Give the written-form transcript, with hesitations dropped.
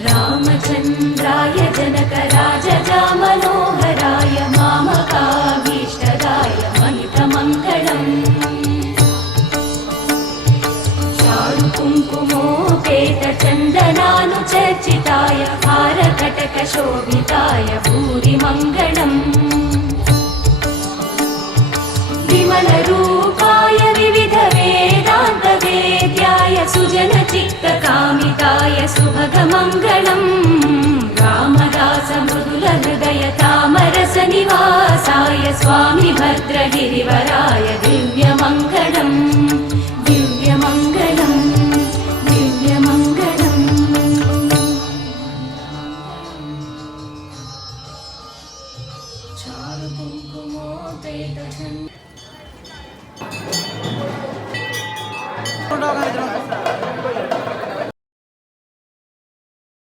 रामचन्द्राय जनकराजजामनोहराय मामकाभीष्टदाय महितमङ्गलम् चारुकुङ्कुमोपेतचन्दनानुचर्चिताय हारकटकशोभिताय भूरिमङ्गलम् विमलरूपाय विविधवेदान्तवेद्याय सुजनचित्तकामिताय सुभगमङ्गलम् रामदासमृदुलहृदयतामरसनिवासाय स्वामि भद्रगिरिवराय दिव्यमङ्गलम्